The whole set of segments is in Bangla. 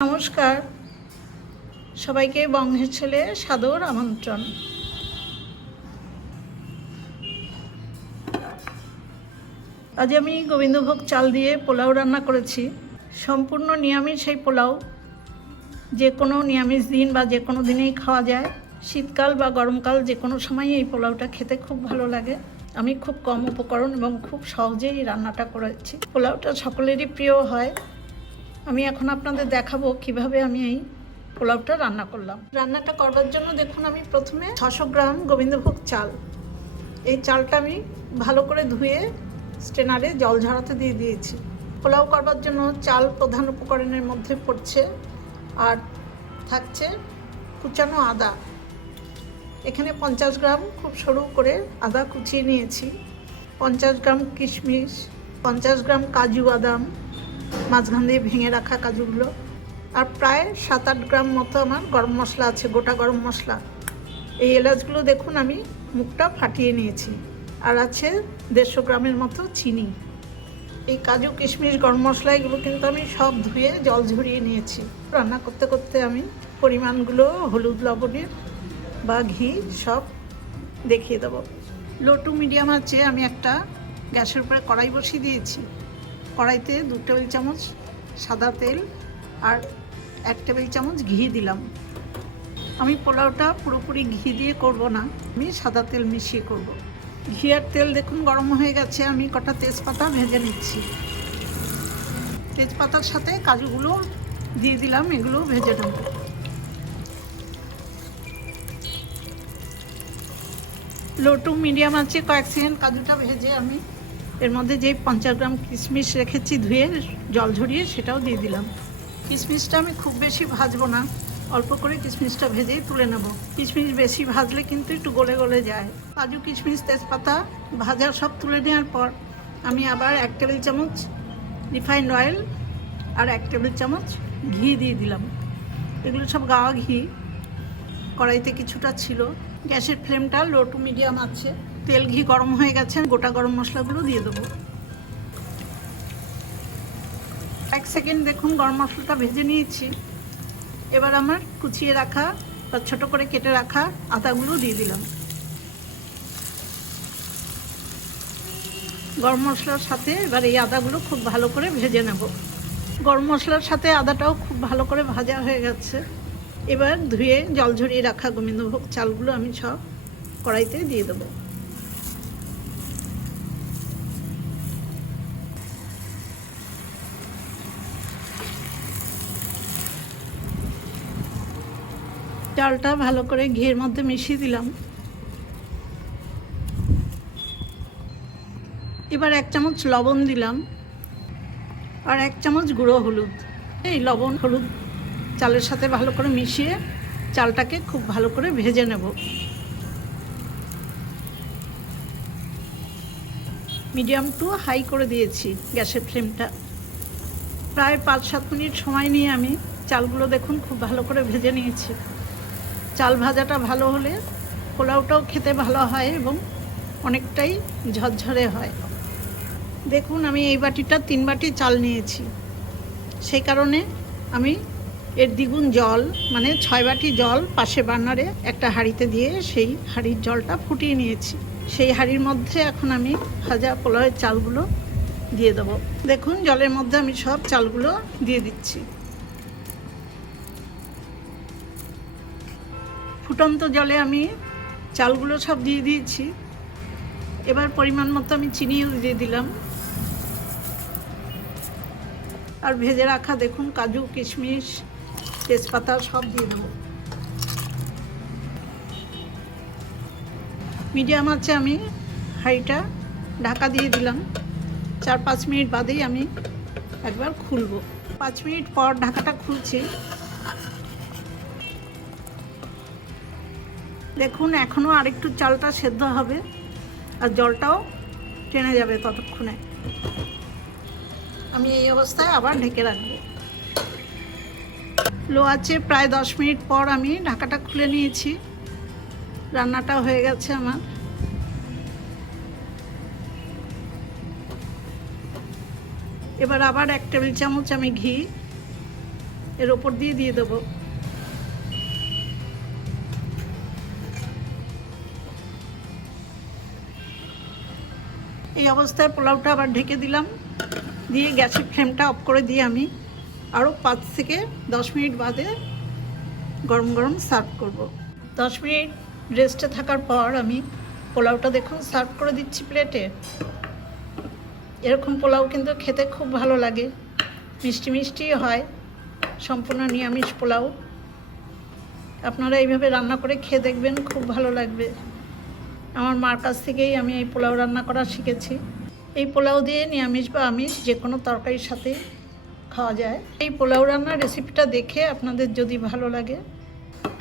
নমস্কার, সবাইকে বঙ্গের ছেলে সাদর আমন্ত্রণ। আজ আমি গোবিন্দভোগ চাল দিয়ে পোলাও রান্না করেছি। সম্পূর্ণ নিরামিষ সেই পোলাও যে কোনো নিরামিষ দিন বা যে কোনো দিনেই খাওয়া যায়। শীতকাল বা গরমকাল যে কোনো সময় এই পোলাওটা খেতে খুব ভালো লাগে। আমি খুব কম উপকরণ এবং খুব সহজেই রান্নাটা করেছি। পোলাওটা সকলেরই প্রিয় হয়। আমি এখন আপনাদের দেখাবো কিভাবে আমি এই পোলাওটা রান্না করলাম। রান্নাটা করবার জন্য দেখুন, আমি প্রথমে 600 গ্রাম গোবিন্দভোগ চাল, এই চালটা আমি ভালো করে ধুয়ে স্ট্রেনারে জল ঝরাতে দিয়ে দিয়েছি। পোলাও করবার জন্য চাল প্রধান উপকরণের মধ্যে পড়ছে, আর থাকছে কুচানো আদা। এখানে 50 গ্রাম খুব সরু করে আদা কুচিয়ে নিয়েছি, 50 গ্রাম কিশমিশ, 50 গ্রাম কাজু বাদাম, মাঝখান দিয়ে ভেঙে রাখা কাজুগুলো, আর প্রায় 7-8 গ্রাম মতো আমার গরম মশলা আছে, গোটা গরম মশলা। এই এলাচগুলো দেখুন আমি মুখটা ফাটিয়ে নিয়েছি, আর আছে 150 গ্রামের মতো চিনি। এই কাজু কিশমিশ গরম মশলা এগুলো কিন্তু আমি সব ধুয়ে জল ঝরিয়ে নিয়েছি। রান্না করতে করতে আমি পরিমাণগুলো হলুদ, লবণের বা ঘি সব দেখিয়ে দেবো। লো টু মিডিয়াম আছে আমি একটা গ্যাসের উপরে কড়াই বসিয়ে দিয়েছি। কড়াইতে 2 টেবিল চামচ সাদা তেল আর 1 টেবিল চামচ ঘি দিলাম। আমি পোলাওটা পুরোপুরি ঘি দিয়ে করব না, আমি সাদা তেল মিশিয়ে করব। ঘি আর তেল দেখুন গরম হয়ে গেছে, আমি কটা তেজপাতা ভেজে নিচ্ছি। তেজপাতার সাথে কাজুগুলো দিয়ে দিলাম, এগুলো ভেজে নেব। লো টু মিডিয়াম আছে কয়েক সেকেন্ড কাজুটা ভেজে আমি এর মধ্যে যে 50 গ্রাম কিশমিশ রেখেছি ধুয়ে জল ঝরিয়ে সেটাও দিয়ে দিলাম। কিশমিশটা আমি খুব বেশি ভাজবো না, অল্প করে কিশমিশটা ভেজেই তুলে নেব। কিশমিশ বেশি ভাজলে কিন্তু একটু গলে গলে যায়। কাজু কিশমিশ তেজপাতা ভাজা সব তুলে নেওয়ার পর আমি আবার 1 টেবিল চামচ রিফাইন্ড অয়েল আর 1 টেবিল চামচ ঘি দিয়ে দিলাম। এগুলো সব গাওয়া ঘি, কড়াইতে কিছুটা ছিল। গ্যাসের ফ্লেমটা লো টু মিডিয়াম আছে। তেল ঘি গরম হয়ে গেছে, গোটা গরম মশলাগুলো দিয়ে দেবো। 1 সেকেন্ড দেখুন গরম মশলাটা ভেজে নিয়েছি। এবার আমার কুচিয়ে রাখা বা ছোটো করে কেটে রাখা আদাগুলো দিয়ে দিলাম। গরম মশলার সাথে এবার এই আদাগুলো খুব ভালো করে ভেজে নেব। গরম মশলার সাথে আদাটাও খুব ভালো করে ভাজা হয়ে গেছে। এবার ধুয়ে জল ঝরিয়ে রাখা গোবিন্দভোগ চালগুলো আমি সব কড়াইতে দিয়ে দেবো। চালটা ভালো করে ঘিয়ের মধ্যে মিশিয়ে দিলাম। এবার 1 চামচ লবণ দিলাম আর 1 চামচ গুঁড়ো হলুদ। এই লবণ হলুদ চালের সাথে ভালো করে মিশিয়ে চালটাকে খুব ভালো করে ভেজে নেব। মিডিয়াম টু হাই করে দিয়েছি গ্যাসের ফ্লেমটা। প্রায় 5-7 মিনিট সময় নিয়ে আমি চালগুলো দেখুন খুব ভালো করে ভেজে নিয়েছি। চাল ভাজাটা ভালো হলে পোলাওটাও খেতে ভালো হয় এবং অনেকটাই ঝরঝরে হয়। দেখুন আমি এই বাটিটা 3 বাটি চাল নিয়েছি, সেই কারণে আমি এর দ্বিগুণ জল মানে 6 বাটি জল পাশে বার্নারে একটা হাঁড়িতে দিয়ে সেই হাঁড়ির জলটা ফুটিয়ে নিয়েছি। সেই হাঁড়ির মধ্যে এখন আমি ভাজা পোলাওয়ের চালগুলো দিয়ে দেবো। দেখুন জলের মধ্যে আমি সব চালগুলো দিয়ে দিচ্ছি। ফুটন্ত জলে আমি চালগুলো সব দিয়ে দিয়েছি। এবার পরিমাণ মতো আমি চিনিও দিয়ে দিলাম, আর ভেজে রাখা দেখুন কাজু কিশমিশ তেজপাতা সব দিয়ে দেবো। মিডিয়াম আছে আমি হাঁড়িটা ঢাকা দিয়ে দিলাম। 4-5 মিনিট বাদেই আমি একবার খুলব। 5 মিনিট পর ঢাকাটা খুলছি। দেখুন এখনও আরেকটু চালটা সেদ্ধ হবে আর জলটাও টেনে যাবে ততক্ষণে। আমি এই অবস্থায় আবার ঢেকে রাখবো। লো আছে প্রায় 10 মিনিট পর আমি ঢাকাটা খুলে নিয়েছি। রান্নাটা হয়ে গেছে আমার। এবার আবার 1 টেবিল চামচ আমি ঘি এর ওপর দিয়ে দেবো। এই অবস্থায় পোলাওটা আবার ঢেকে দিলাম, দিয়ে গ্যাসের ফ্লেমটা অফ করে দিয়ে আমি আরও 5 থেকে 10 মিনিট বাদে গরম গরম সার্ভ করব। 10 মিনিট রেস্টে থাকার পর আমি পোলাওটা দেখুন সার্ভ করে দিচ্ছি প্লেটে। এরকম পোলাও কিন্তু খেতে খুব ভালো লাগে, মিষ্টি মিষ্টি হয়, সম্পূর্ণ নিরামিষ পোলাও। আপনারা এইভাবে রান্না করে খেয়ে দেখবেন, খুব ভালো লাগবে। আমার মার কাছ থেকেই আমি এই পোলাও রান্না করা শিখেছি। এই পোলাও দিয়ে নিরামিষ বা আমিষ যে কোনো তরকারির সাথে খাওয়া যায়। এই পোলাও রান্নার রেসিপিটা দেখে আপনাদের যদি ভালো লাগে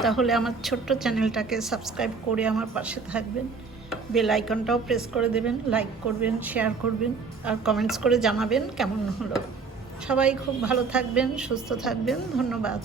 তাহলে আমার ছোট্ট চ্যানেলটাকে সাবস্ক্রাইব করে আমার পাশে থাকবেন, বেল আইকনটাও প্রেস করে দেবেন, লাইক করবেন, শেয়ার করবেন আর কমেন্টস করে জানাবেন কেমন হলো। সবাই খুব ভালো থাকবেন, সুস্থ থাকবেন। ধন্যবাদ।